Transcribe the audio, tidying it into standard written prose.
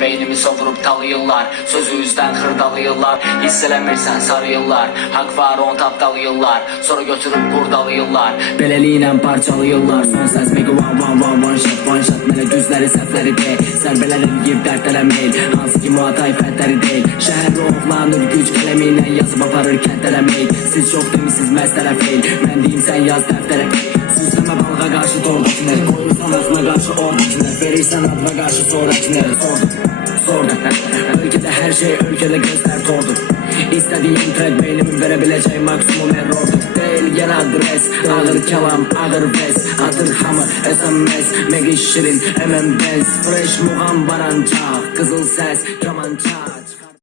Beynimi savurup talıyırlar, sözümüzden hırdalayırlar. Hiss eləmirsən sarıyırlar, hak var on tapdalıyırlar. Sonra götürüp burdalıyırlar, beleliyle parçalıyırlar. Son səs mega one shot Mənə düzləri səhvləri deyil, sərbələr eləyib dərdələməyil. Hansı ki muatay fəddləri deyil. Şəhərdə oğlanır güc qələmi ilə yazıb aparır kəndələməyil. Siz çox demişsiniz məz tərəfeyil, mən deyim sən yaz dəftərə. Süsleme balığa qarşı tordakiler, koyursan azına qarşı ordakiler, verirsən adına qarşı sonrakiler. Sordum Ölkədə hər şey, ölkədə gözlər tordur. İstədiyim track beynimin verebileceği maksimum errordur. Değil yer adres, ağır kelam, ağır bez. Atır hamı SMS, mega şirin, MMBez. Fresh muğam barancaq, kızıl ses, kamança.